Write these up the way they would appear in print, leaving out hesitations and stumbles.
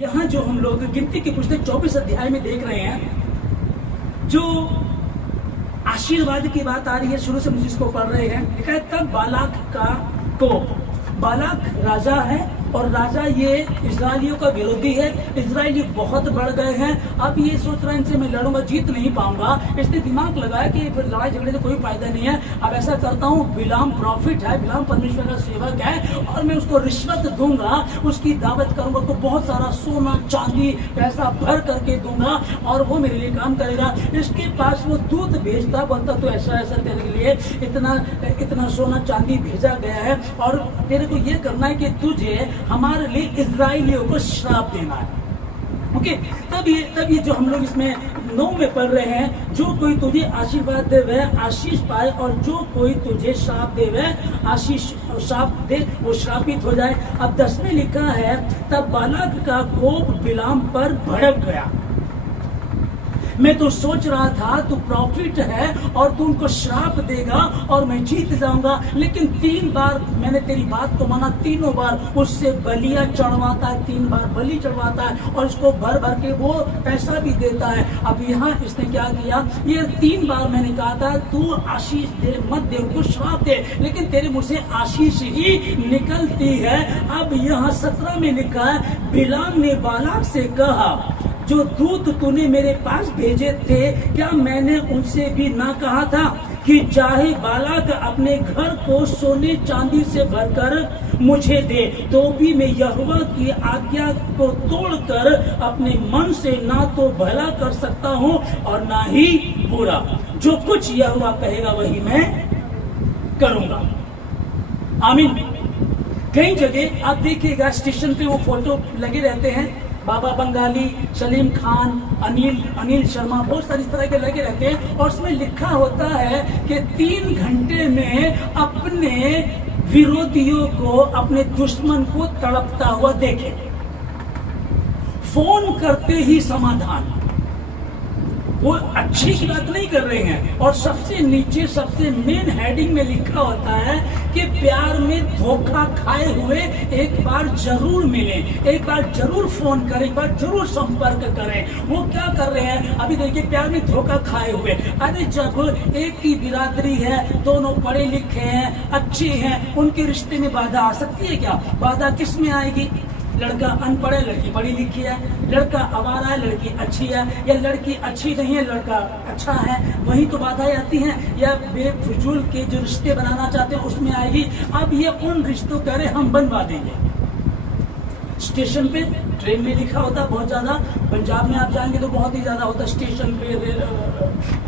यहाँ जो हम लोग गिनती की पुस्तक 24 अध्याय में देख रहे हैं, जो आशीर्वाद की बात आ रही है, शुरू से मुझे इसको पढ़ रहे हैं। लिखा है तब बालाक का कोप, बालाक राजा है और राजा ये इजराइलियों का विरोधी है। इजराइली बहुत बढ़ गए हैं। अब ये सोच रहा है इनसे मैं लड़ूंगा, जीत नहीं पाऊंगा। इसने दिमाग लगाया कि फिर लड़ाई झगड़े से कोई फायदा नहीं है। अब ऐसा करता हूँ, बिलाम प्रॉफिट है, बिलाम परमेश्वर का सेवक है और मैं उसको रिश्वत दूंगा, उसकी दावत करूंगा, उसको बहुत सारा सोना चांदी पैसा भर करके दूंगा और वो मेरे लिए काम करेगा। इसके पास वो दूत भेजता, बोलता तो ऐसा ऐसा तेरे लिए इतना सोना चांदी भेजा गया है और तेरे को ये करना है कि तुझे हमारे लिए इजराइलियों को श्राप देना है। ओके, तब ये जो हम लोग इसमें 9 में पढ़ रहे हैं, जो कोई तुझे आशीर्वाद दे वह आशीष पाए और जो कोई तुझे श्राप दे वह आशीष श्राप दे वो श्रापित हो जाए। अब 10 में लिखा है तब बालाक का कोप बिलाम पर भड़क गया। मैं तो सोच रहा था तू प्रॉफिट है और तू उनको श्राप देगा और मैं जीत जाऊंगा, लेकिन 3 बार मैंने तेरी बात को माना, तीनों बार उससे बलियां चढ़वाता है, 3 बार बलि चढ़वाता है और उसको भर भर के वो पैसा भी देता है। अब यहाँ इसने क्या किया, ये 3 बार मैंने कहा था तू आशीष दे मत दे, उनको श्राप दे, लेकिन तेरे मुंह से आशीष ही निकलती है। अब यहाँ 17 में लिखा है बिलाम ने बालाक से कहा, जो दूत तूने मेरे पास भेजे थे क्या मैंने उनसे भी ना कहा था कि चाहे बालाक अपने घर को सोने चांदी से भरकर मुझे दे, तो भी मैं यहोवा की आज्ञा को तोड़कर अपने मन से ना तो भला कर सकता हूँ और ना ही बुरा। जो कुछ यहोवा कहेगा वही मैं करूंगा। आमीन। कई जगह आप देखिएगा स्टेशन पे वो फोटो लगे रहते हैं, बाबा बंगाली, सलीम खान, अनिल शर्मा, बहुत सारी तरह के लगे रहते हैं और उसमें लिखा होता है कि 3 घंटे में अपने विरोधियों को, अपने दुश्मन को तड़पता हुआ देखे, फोन करते ही समाधान। वो अच्छी की बात नहीं कर रहे हैं। और सबसे नीचे सबसे मेन हेडिंग में लिखा होता है कि प्यार में धोखा खाए हुए एक बार जरूर मिले, एक बार जरूर फोन करें, एक बार जरूर संपर्क करें। वो क्या कर रहे हैं, अभी देखिए, प्यार में धोखा खाए हुए। अरे जब एक ही बिरादरी है, दोनों पढ़े लिखे हैं, अच्छे हैं, उनके रिश्ते में बाधा आ सकती है क्या? बाधा किस में आएगी? लड़का अनपढ़ है, लड़की पढ़ी लिखी है, लड़का आवारा है, लड़की अच्छी है, या लड़की अच्छी नहीं है, लड़का अच्छा है, वही तो बाधाएं आती हैं। या बेफिजूल के जो रिश्ते बनाना चाहते हैं उसमें आएगी। अब ये उन रिश्तों कह रहे हम बनवा देंगे। स्टेशन पे, ट्रेन में लिखा होता बहुत ज्यादा, पंजाब में आप जाएंगे तो बहुत ही ज्यादा होता, स्टेशन पे,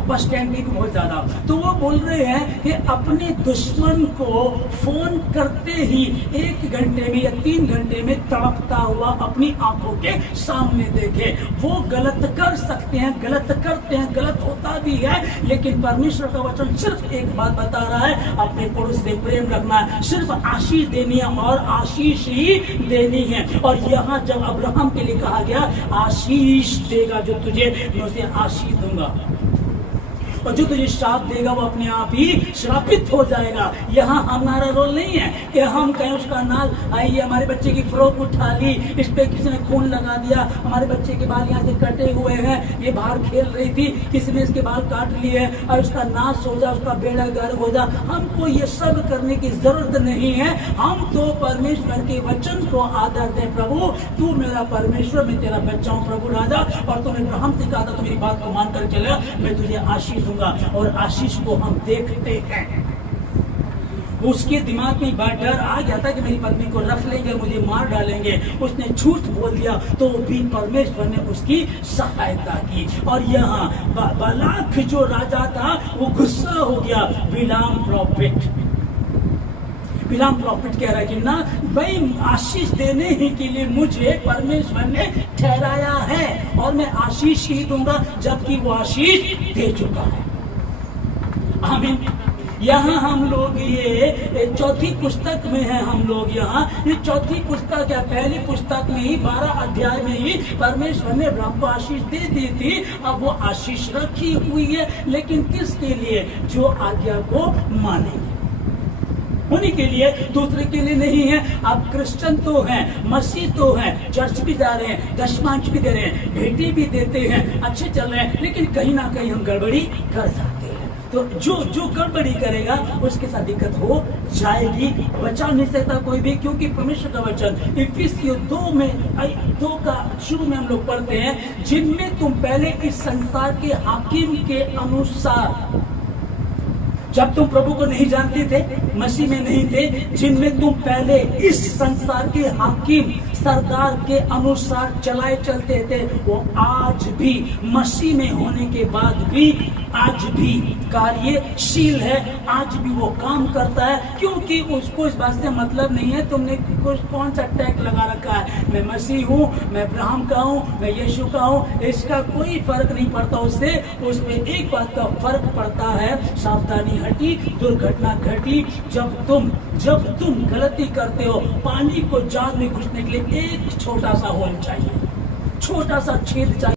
बस स्टैंड पे बहुत ज्यादा। तो वो बोल रहे हैं कि अपने दुश्मन को फोन करते ही 1 घंटे में या 3 घंटे में तड़पता हुआ अपनी आंखों के सामने देखे। वो गलत कर सकते हैं, गलत करते हैं, गलत होता भी है, लेकिन परमेश्वर का वचन सिर्फ एक बात बता रहा है, अपने पड़ोस से प्रेम रखना है, सिर्फ आशीष देनी है और आशीष ही देनी है। और यहाँ जब अब्राहम के लिए कहा गया आशीष देगा जो तुझे, मैं उसे आशीष दूंगा, और जो तुझे श्राप देगा वो अपने आप ही श्रापित हो जाएगा। यहाँ हमारा रोल नहीं है कि हम कहें उसका नाल आइए हमारे बच्चे की फ्रॉक उठा ली, इस पे किसी ने खून लगा दिया, हमारे बच्चे के बाल यहाँ से कटे हुए हैं, ये बाहर खेल रही थी, किसी ने इसके बाल काट लिए और उसका नाश हो जा, उसका बेड़ा गर्क हो जा। हमको ये सब करने की जरूरत नहीं है। हम तो परमेश्वर के वचन को आदर दें। प्रभु तू मेरा परमेश्वर, मैं तेरा बच्चा हूँ प्रभु राजा, और तूने अब्राहम से कहा था तो मेरी बात को मानकर चला, मैं तुझे आशीष और आशीष को हम देखते हैं। उसके दिमाग में बात डर आ गया था कि मेरी पत्नी को रख लेंगे, मुझे मार डालेंगे। उसने झूठ बोल दिया तो भी परमेश्वर ने उसकी सहायता की। और यहाँ बालाक जो राजा था वो गुस्सा हो गया। बिलाम प्रॉफिट कह रहा है कि ना भाई, आशीष देने ही के लिए मुझे परमेश्वर ने ठहराया है और मैं आशीष ही दूंगा, जबकि वो आशीष दे चुका है। आमीन। यहाँ हम लोग ये 4थी पुस्तक में है, हम लोग यहाँ ये 4थी पुस्तक है। पहली पुस्तक में ही 12 अध्याय में ही परमेश्वर ने अब्राहम को आशीष दे दी थी। अब वो आशीष रखी हुई है, लेकिन किसके लिए? जो आज्ञा को मानेंगे। उन्हीं के लिए, दूसरे के लिए नहीं है। आप क्रिश्चियन तो हैं, मसीह तो हैं, चर्च भी जा रहे हैं, दशमांश भी दे रहे हैं, भेंटे भी देते हैं, अच्छे चल रहे हैं, लेकिन कहीं ना कहीं हम गड़बड़ी कर सकते हैं। तो जो गड़बड़ी करेगा उसके साथ दिक्कत हो जाएगी, बचा नहीं सकता कोई भी, क्योंकि परमेश्वर का वचन इफिसियों 2 का शुरू में हम लोग पढ़ते हैं, जिनमें तुम पहले इस संसार के हाकिम के अनुसार, जब तुम प्रभु को नहीं जानते थे, मसीह में नहीं थे, जिनमें तुम पहले इस संसार के हाकिम सरदार के अनुसार चलाए चलते थे, वो आज भी मसीह में होने के बाद भी आज भी कार्यशील है, आज भी वो काम करता है, क्योंकि उसको इस बात से मतलब नहीं है तुमने कौन सा टैग लगा रखा है, मैं मसीह हूँ, मैं अब्राहम का हूँ, मैं यीशु का हूँ, इसका कोई फर्क नहीं पड़ता उससे। उसमें एक बात का फर्क पड़ता है, सावधानी हटी, दुर्घटना घटी। जब तुम गलती करते हो, पानी को जाल में घुसने के लिए एक छोटा सा होल चाहिए, छोटा सा छेद चाहिए।